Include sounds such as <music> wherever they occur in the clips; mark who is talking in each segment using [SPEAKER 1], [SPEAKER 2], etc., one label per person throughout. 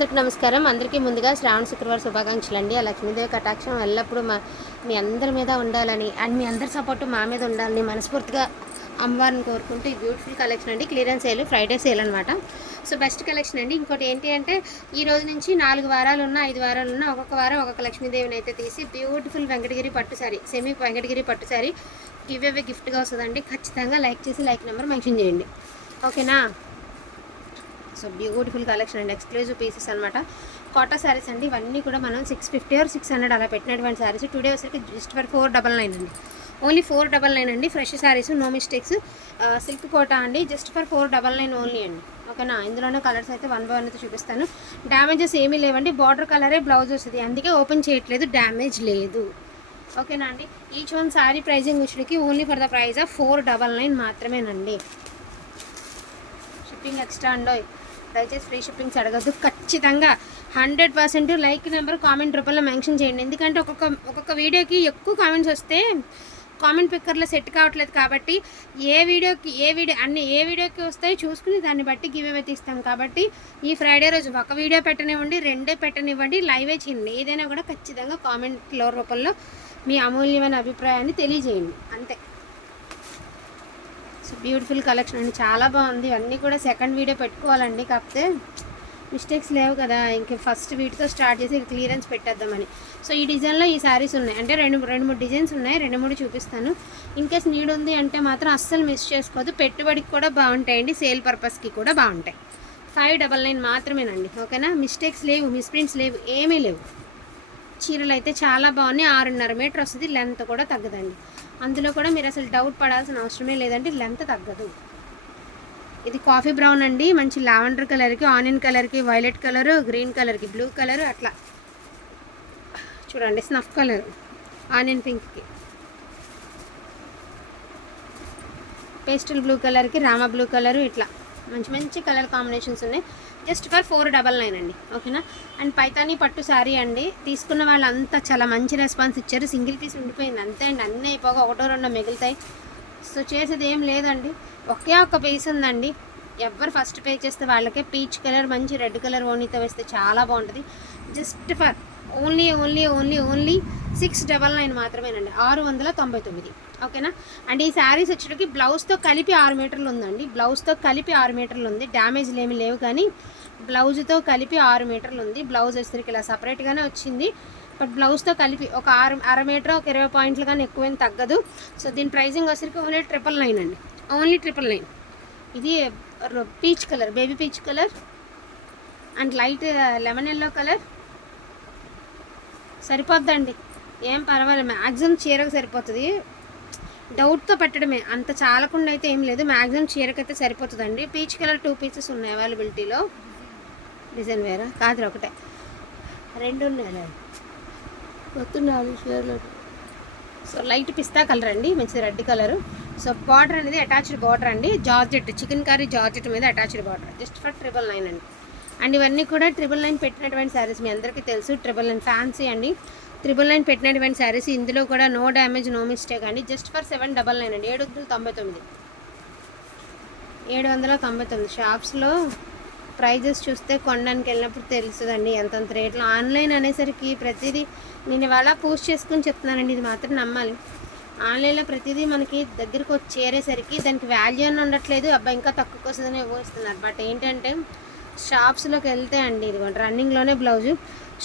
[SPEAKER 1] అందరికి నమస్కారం. అందరికీ ముందుగా శ్రావణ శుక్రవారం శుభాకాంక్షలు అండి ఆ లక్ష్మీదేవి కటాక్షం ఎల్లప్పుడూ మా మీ అందరి మీద ఉండాలని అండ్ మీ అందరి సపోర్ట్ మా మీద ఉండాలని మనస్ఫూర్తిగా అమ్మవారిని కోరుకుంటూ ఈ బ్యూటిఫుల్ కలెక్షన్ అండి. క్లియరెన్స్ సేల్ ఫ్రైడే సేల్ అనమాట సో బెస్ట్ కలెక్షన్ అండి. ఇంకోటి ఏంటి అంటే ఈ రోజు నుంచి నాలుగు వారాలు ఉన్న ఐదు వారాలు ఉన్న ఒక్కొక్క వారం ఒక్కొక్క లక్ష్మీదేవిని అయితే తీసి బ్యూటిఫుల్ వెంకటగిరి పట్టు సారీ సెమీ వెంకటగిరి పట్టు సారీ గివ్ అవే గిఫ్ట్గా వస్తుందండి. ఖచ్చితంగా లైక్ చేసి లైక్ నెంబర్ మెన్షన్ చేయండి. ఓకేనా? సో బ్యూటిఫుల్ కలెక్షన్ అండి. ఎక్స్క్లూజివ్ పీసెస్ అనమాట కాటా శారీస్ అండి. ఇవన్నీ కూడా మనం six fifty or six hundred అలా పెట్టినటువంటి శారీస్ టుడే వచ్చరికి just for four double nine అండి. ఓన్లీ ఫోర్ డబల్ నైన్ అండి. Fresh saris no mistakes silk Kota అండి. Just for four double nine only అండి. ఓకేనా? ఇందులోనే కలర్స్ అయితే వన్ బై వన్ అయితే చూపిస్తాను. డ్యామేజెస్ ఏమీ లేవండి. బార్డర్ కలరే బ్లౌజ్ వస్తుంది. అందుకే ఓపెన్ చేయట్లేదు. డ్యామేజ్ లేదు. ఓకేనా అండి? Each one sari pricing వచ్చేటికి only for the price of four double nine మాత్రమేనండి. షిప్పింగ్ ఎక్స్ట్రా అండి. దయచేసి ఫ్రీ షిప్పింగ్స్ అడగద్దు. ఖచ్చితంగా hundred percent like number comment రూపంలో మెన్షన్ చేయండి. ఎందుకంటే ఒక్కొక్క ఒక్కొక్క వీడియోకి ఎక్కువ కామెంట్స్ వస్తే కామెంట్ పిక్కర్లో సెట్ కావట్లేదు కాబట్టి ఏ వీడియోకి ఏ వీడియో అన్ని ఏ వీడియోకి వస్తాయో చూసుకుని దాన్ని బట్టి గివ్ అవే తీస్తాం. కాబట్టి ఈ ఫ్రైడే రోజు ఒక వీడియో పెట్టనివ్వండి రెండే పెట్టనివ్వండి లైవే చేయండి. ఏదైనా కూడా ఖచ్చితంగా కామెంట్లో రూపంలో మీ అమూల్యమైన అభిప్రాయాన్ని తెలియజేయండి. అంతే. సో బ్యూటిఫుల్ కలెక్షన్ అండి. చాలా బాగుంది. ఇవన్నీ కూడా సెకండ్ వీడియో పెట్టుకోవాలండి. కాకపోతే మిస్టేక్స్ లేవు కదా. ఇంక ఫస్ట్ వీటితో స్టార్ట్ చేసి క్లియరెన్స్ పెట్టేద్దామని. సో ఈ డిజైన్లో ఈ శారీస్ ఉన్నాయి. అంటే రెండు రెండు మూడు డిజైన్స్ ఉన్నాయి. రెండు మూడు చూపిస్తాను. ఇన్ కేస్ నీడ్ ఉంది అంటే మాత్రం అస్సలు మిస్ చేసుకోవద్దు. పెట్టుబడికి కూడా బాగుంటాయండి. సేల్ పర్పస్కి కూడా బాగుంటాయి. ఫైవ్ డబల్ నైన్ మాత్రమేనండి. ఓకేనా? మిస్టేక్స్ లేవు. మిస్ప్రింట్స్ లేవు. ఏమీ లేవు. చీరలు అయితే చాలా బాగున్నాయి. ఆరున్నర మీటర్ వస్తుంది. లెంత్ కూడా తగ్గదండి. అందులో కూడా మీరు అసలు డౌట్ పడాల్సిన అవసరమే లేదండి. లెంత్ తగ్గదు. ఇది కాఫీ బ్రౌన్ అండి. మంచి లావెండర్ కలర్కి ఆనియన్ కలర్కి వైలెట్ కలర్ గ్రీన్ కలర్కి బ్లూ కలర్ అట్లా. చూడండి స్నఫ్ కలర్ ఆనియన్ పింక్కి. పేస్టల్ బ్లూ కలర్కి రామ బ్లూ కలరు ఇట్లా. మంచి మంచి కలర్ కాంబినేషన్స్ ఉన్నాయి. Just for four double nine అండి. ఓకేనా? అండ్ పైతానీ పట్టు శారీ అండి. తీసుకున్న వాళ్ళంతా చాలా మంచి రెస్పాన్స్ ఇచ్చారు. సింగిల్ పీస్ ఉండిపోయింది. అంతే అండి. అన్నీ అయిపోగా ఒకటో రెండో మిగులుతాయి. సో చేసేది ఏం లేదండి. ఒకే ఒక్క పీస్ ఉందండి. ఎవరు ఫస్ట్ పే చేస్తే వాళ్ళకే పీచ్ కలర్ మంచి రెడ్ కలర్ ఓనీతో వేస్తే చాలా బాగుంటుంది. Just for only only only only six double nine మాత్రమేనండి. ఆరు వందల తొంభై తొమ్మిది. ఓకేనా? అండ్ ఈ శారీస్ వచ్చేటికి బ్లౌజ్తో కలిపి ఆరు మీటర్లు ఉందండి. బ్లౌజ్తో కలిపి ఆరు మీటర్లు ఉంది. డ్యామేజ్లు ఏమి లేవు కానీ బ్లౌజ్తో కలిపి ఆరు మీటర్లు ఉంది. బ్లౌజ్ వచ్చేసరికి ఇలా సపరేట్గానే వచ్చింది. బట్ బ్లౌజ్తో కలిపి ఒక ఆరు అర మీటర్ ఒక ఇరవై పాయింట్లు కానీ ఎక్కువేం తగ్గదు. సో దీని ప్రైజింగ్ వచ్చేసరికి ఓన్లీ ట్రిపుల్ నైన్ అండి. ఓన్లీ ట్రిపుల్ నైన్ ఇది peach colour baby peach colour and light lemon yellow colour సరిపోద్దండి. ఏం పర్వాలేదు. మ్యాక్సిమం చీరకు సరిపోతుంది. డౌట్తో పెట్టడమే. అంత చాలకుండా అయితే ఏం లేదు. మ్యాక్సిమం చీరకైతే సరిపోతుందండి. పీచ్ కలర్ టూ పీసెస్ ఉన్నాయి అవైలబిలిటీలో. డిజైన్ వేరా? కాదు ఒకటే. రెండు ఉన్నాయి చీరలు. సో లైట్ పిస్తా కలర్ అండి. మంచి రెడ్ కలర్. సో బార్డర్ అనేది అటాచ్డ్ బార్డర్ అండి. జార్జెట్ చికెన్ కర్రీ జార్జెట్ మీద attached border. Just for triple nine అండి. అండ్ ఇవన్నీ కూడా ట్రిపుల్ నైన్ పెట్టినటువంటి శారీస్ మీ అందరికీ తెలుసు. Triple nine. ఫ్యాన్సీ అండి. త్రిబుల్ నైన్ పెట్టినటువంటి శారీస్ ఇందులో కూడా నో డ్యామేజ్ నో మిస్టేక్ అండి. Just for seven double nine అండి. ఏడు వందల తొంభై తొమ్మిది. ఏడు వందల తొంభై తొమ్మిది. షాప్స్లో ప్రైజెస్ చూస్తే కొనడానికి వెళ్ళినప్పుడు తెలుస్తుందండి ఎంతంత రేట్లు. ఆన్లైన్ అనేసరికి ప్రతిదీ నేను ఇవాళ పోస్ట్ చేసుకుని చెప్తున్నానండి. ఇది మాత్రం నమ్మాలి. ఆన్లైన్లో ప్రతిదీ మనకి దగ్గరికి వచ్చి చేరేసరికి దానికి వాల్యూ అని ఉండట్లేదు. అబ్బాయి ఇంకా తక్కువకి వస్తుందని ఊహిస్తున్నారు. బట్ ఏంటంటే షాప్స్లోకి వెళ్తే అండి ఇదిగోండి రన్నింగ్లోనే బ్లౌజు.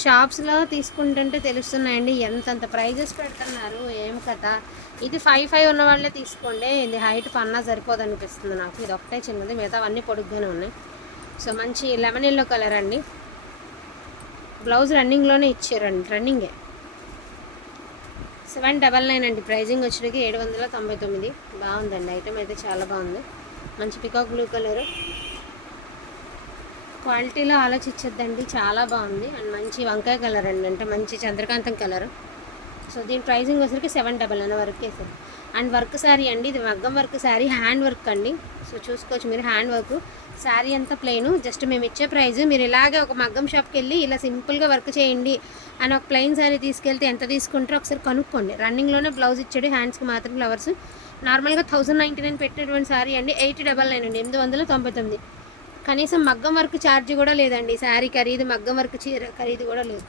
[SPEAKER 1] షాప్స్లో తీసుకుంటుంటే తెలుస్తున్నాయండి ఎంతంత ప్రైజెస్ పెడుతున్నారు ఏం కథ. ఇది ఫైవ్ ఫైవ్ ఉన్న వాళ్ళే తీసుకోండి ఇది హైట్ పన్నా సరిపోదు అనిపిస్తుంది నాకు. ఇది ఒకటే చిన్నది మిగతా అవన్నీ పొడుగ్గానే ఉన్నాయి. సో మంచి లెమన్ ఎల్లో కలర్ అండి. బ్లౌజ్ రన్నింగ్లోనే ఇచ్చారండి రన్నింగే. సెవెన్ డబల్ నైన్ అండి ప్రైజింగ్ వచ్చేటికి ఏడు వందల తొంభై తొమ్మిది. బాగుందండి ఐటమ్ అయితే చాలా బాగుంది. మంచి పికాక్ బ్లూ కలర్. క్వాలిటీలో ఆలోచించద్దండి. చాలా బాగుంది. అండ్ మంచి వంకాయ కలర్ అండి. అంటే మంచి చంద్రకాంతం కలర్. సో దీని ప్రైజింగ్ వచ్చరికి seven double nine work sir. And work sari అండి. ఇది మగ్గం వర్క్ శారీ హ్యాండ్ వర్క్ అండి. సో చూసుకోవచ్చు మీరు హ్యాండ్ వర్క్. శారీ అంతా ప్లెయిన్. జస్ట్ మేము ఇచ్చే ప్రైజ్ మీరు ఇలాగే ఒక మగ్గం షాప్కి వెళ్ళి ఇలా సింపుల్గా వర్క్ చేయండి అని ఒక ప్లెయిన్ శారీ తీసుకెళ్తే ఎంత తీసుకుంటారో ఒకసారి కనుక్కోండి. రన్నింగ్లోనే బ్లౌజ్ ఇచ్చాడు. హ్యాండ్స్కి మాత్రం ఫ్లవర్స్. నార్మల్గా థౌసండ్ నైంటీ నైన్ పెట్టినటువంటి శారీ అండి. ఎయిటీ డబల్ నైన్ అండి. ఎనిమిది వందల తొంభై తొమ్మిది. కనీసం మగ్గం వర్క్ ఛార్జ్ కూడా లేదండి. శారీ ఖరీదు మగ్గం వర్క్ చీర ఖరీదు కూడా లేదు.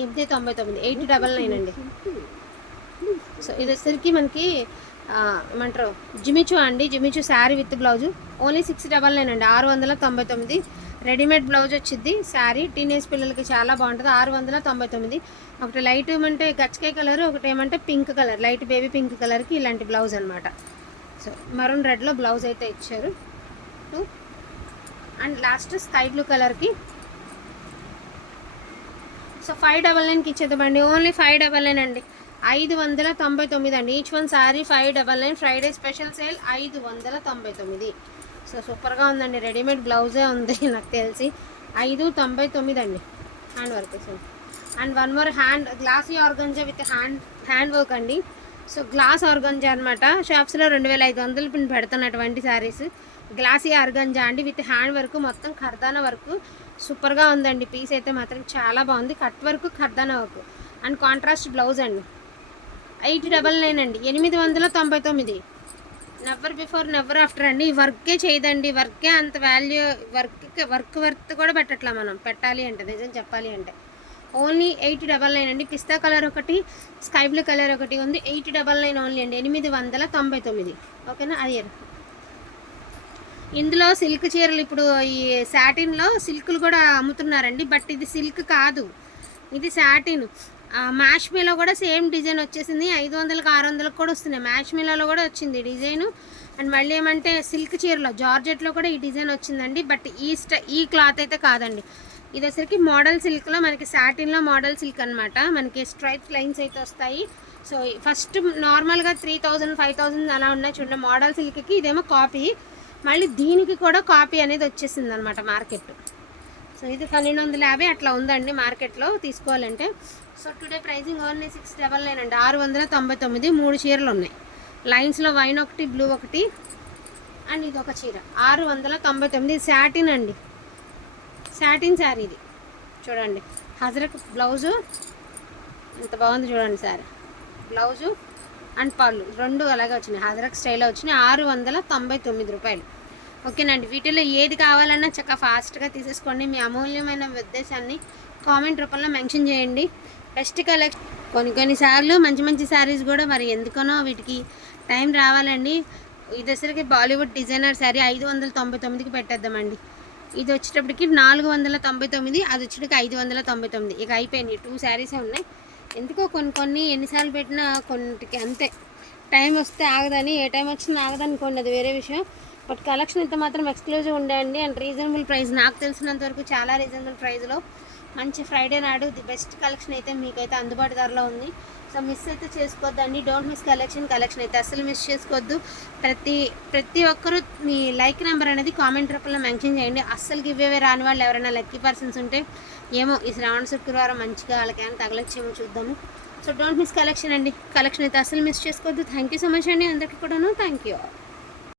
[SPEAKER 1] ఎనిమిది తొంభై తొమ్మిది ఎయిట్ డబల్ నైన్ అండి. సో ఇది వచ్చేసరికి మనకి ఏమంటారు? జిమిచు అండి. Jimmy Choo sari with blouse. Only six double nine అండి. ఆరు వందల తొంభై తొమ్మిది. రెడీమేడ్ బ్లౌజ్ వచ్చింది. శారీ టీనేజ్ పిల్లలకి చాలా బాగుంటుంది. ఆరు వందల తొంభై తొమ్మిది. ఒకటి లైట్ ఏమంటే గచ్చకాయ కలర్ ఒకటి ఏమంటే pink colour. Light baby pink కలర్కి ఇలాంటి బ్లౌజ్ అనమాట సో మరూన్ రెడ్లో బ్లౌజ్ అయితే ఇచ్చారు. Two and last sky blue కలర్కి సో ఫైవ్ డబల్ నైన్కి ఇచ్చేద్దామండి. ఓన్లీ ఫైవ్ డబల్ నైన్ అండి. ఐదు వందల తొంభై తొమ్మిది అండి. Each one sari five double nine. Friday special sale ఐదు వందల తొంభై తొమ్మిది. సో సూపర్గా ఉందండి. రెడీమేడ్ బ్లౌజే ఉంది <laughs> నాకు తెలిసి. ఐదు తొంభై తొమ్మిది అండి. Hand work and one more hand. Glassy organza with hand hand work అండి. సో గ్లాస్ ఆర్గంజా అనమాట షాప్స్లో రెండు వేల ఐదు వందలు పెడుతున్నటువంటి శారీస్ గ్లాసీ ఆర్గంజా అండి. విత్ హ్యాండ్ వర్క్ మొత్తం ఖర్దానా వర్క్. సూపర్గా ఉందండి. పీస్ అయితే మాత్రం చాలా బాగుంది. కట్ వర్క్ ఖర్దానా వర్క్. అండ్ కాంట్రాస్ట్ బ్లౌజ్ అండి. ఎయిట్ డబల్ నైన్ అండి. ఎనిమిది వందల తొంభై తొమ్మిది. నెవర్ బిఫోర్ నెవర్ ఆఫ్టర్ అండి. ఈ వర్కే చేయదండి. వర్కే అంత వాల్యూ వర్క్ వర్క్ వర్త్ కూడా పెట్టట్లా మనం. పెట్టాలి అంటే నిజం చెప్పాలి అంటే. ఓన్లీ ఎయిట్ డబల్ నైన్ అండి. పిస్తా కలర్ ఒకటి స్కై బ్లూ కలర్ ఒకటి ఉంది. ఎయిట్ డబల్ నైన్ ఓన్లీ అండి. ఎనిమిది వందల తొంభై తొమ్మిది. ఓకేనా? అది ఇందులో సిల్క్ చీరలు ఇప్పుడు ఈ శాటిన్లో సిల్క్లు కూడా అమ్ముతున్నారండి. బట్ ఇది సిల్క్ కాదు. ఇది శాటిన్ మ్యాష్ మీలో కూడా సేమ్ డిజైన్ వచ్చేసింది. ఐదు వందలకు ఆరు వందలకు కూడా వస్తున్నాయి. మ్యాష్మీలలో కూడా వచ్చింది డిజైను. అండ్ మళ్ళీ ఏమంటే సిల్క్ చీరలో జార్జెట్లో కూడా ఈ డిజైన్ వచ్చిందండి. బట్ ఈ స్ట ఈ క్లాత్ అయితే కాదండి. ఇది వచ్చరికి మోడల్ సిల్క్లో మనకి సాటిన్లో మోడల్ సిల్క్ అనమాట మనకి స్ట్రైట్ లైన్స్ అయితే వస్తాయి. సో ఫస్ట్ నార్మల్గా త్రీ థౌజండ్ ఫైవ్ థౌజండ్ అలా ఉన్నాయి చూడండి. మోడల్ సిల్క్కి ఇదేమో కాపీ. మళ్ళీ దీనికి కూడా కాపీ అనేది వచ్చేసింది అనమాట మార్కెట్. సో ఇది పన్నెండు వందల యాభై అట్లా ఉందండి మార్కెట్లో తీసుకోవాలంటే. So today pricing only six double nine అండి. ఆరు వందల తొంభై తొమ్మిది మూడు చీరలు ఉన్నాయి. లైన్స్లో వైన్ ఒకటి బ్లూ ఒకటి అండ్ ఇది ఒక చీర. ఆరు వందల తొంభై తొమ్మిది శాటిన్ అండి. శాటిన్ శారీ ఇది. చూడండి. హజరక్ బ్లౌజు. ఎంత బాగుంది చూడండి సార్. బ్లౌజు అండ్ పళ్ళు. రెండు అలాగే వచ్చినాయి. హజరక్ స్టైల్లో వచ్చినాయి. ఆరు వందల తొంభై తొమ్మిది రూపాయలు. ఓకేనండి వీటిలో ఏది కావాలన్నా చక్కగా ఫాస్ట్గా తీసేసుకోండి. మీ అమూల్యమైన ఉద్దేశాన్ని కామెంట్ రూపంలో మెన్షన్ చేయండి. Best collection. కొన్ని కొన్నిసార్లు మంచి మంచి శారీస్ కూడా మరి ఎందుకనో వీటికి టైం రావాలండి. ఇది వచ్చరికి బాలీవుడ్ డిజైనర్ శారీ ఐదు వందల తొంభై తొమ్మిదికి పెట్టేద్దామండి. ఇది వచ్చేటప్పటికి నాలుగు వందల తొంభై తొమ్మిది అది వచ్చేటికి ఐదు వందల తొంభై తొమ్మిది. ఇక అయిపోయినాయి. టూ శారీసే ఉన్నాయి. ఎందుకో కొన్ని కొన్ని ఎన్నిసార్లు పెట్టినా కొన్నిటికి అంతే. టైం వస్తే ఆగదని ఏ టైం వచ్చినా ఆగదని కొన్ని అది వేరే విషయం. బట్ కలెక్షన్ అయితే మాత్రం ఎక్స్క్లూజివ్ ఉండండి. అండ్ రీజనబుల్ ప్రైస్ నాకు తెలిసినంత వరకు చాలా రీజనబుల్ ప్రైస్లో. మంచి ఫ్రైడే నాడు ది బెస్ట్ కలెక్షన్ అయితే మీకైతే అందుబాటు ధరలో ఉంది. సో మిస్ అయితే చేసుకోవద్దండి. డోంట్ మిస్ కలెక్షన్ కలెక్షన్ అయితే అసలు మిస్ చేసుకోవద్దు. ప్రతి ప్రతి ఒక్కరూ మీ లైక్ నెంబర్ అనేది కామెంట్ రూపంలో మెన్షన్ చేయండి. అస్సలు గివ్ అవే రాని వాళ్ళు ఎవరైనా లక్కీ పర్సన్స్ ఉంటే ఏమో ఈ శ్రావణ శుక్రవారం మంచిగా వాళ్ళకి తగలొచ్చేమో చూద్దాము. సో డోంట్ మిస్ కలెక్షన్ అండి. కలెక్షన్ అయితే అసలు మిస్ చేసుకోవద్దు. థ్యాంక్ యూ సో మచ్ అండి అందరికీ కూడాను. Thank you